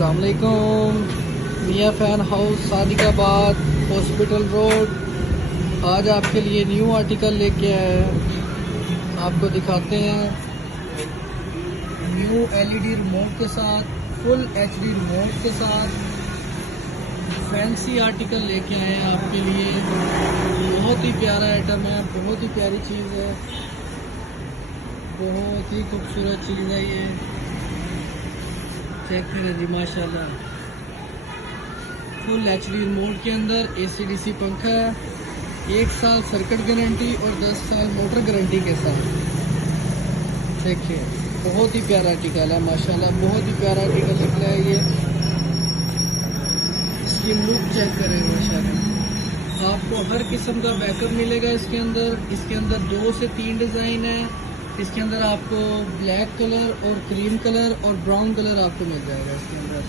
अस्सलाम वालेकुम। मियाँ fan house Sadiqabad hospital road. आज आपके लिए न्यू आर्टिकल लेके आए हैं, आपको दिखाते हैं। न्यू एलईडी रिमोट के साथ, फुल एचडी रिमोट के साथ फैंसी आर्टिकल लेके आए हैं आपके लिए। बहुत ही प्यारा आइटम है, बहुत ही प्यारी चीज़ है, बहुत ही खूबसूरत चीज़ है ये। चेक करें जी, माशाल्लाह। फुल एचडी रिमोट के अंदर एसी-डीसी पंखा है, 1 साल सर्किट गारंटी और 10 साल मोटर गारंटी के साथ। देखिए बहुत ही प्यारा आर्टिकल है माशाल्लाह, बहुत ही प्यारा आर्टिकल निकला है ये। इसकी लुक चेक करें माशाल्लाह। आपको हर किस्म का बैकअप मिलेगा इसके अंदर। इसके अंदर 2 से 3 डिज़ाइन है। इसके अंदर आपको ब्लैक कलर और क्रीम कलर और ब्राउन कलर आपको मिल जाएगा इसके अंदर।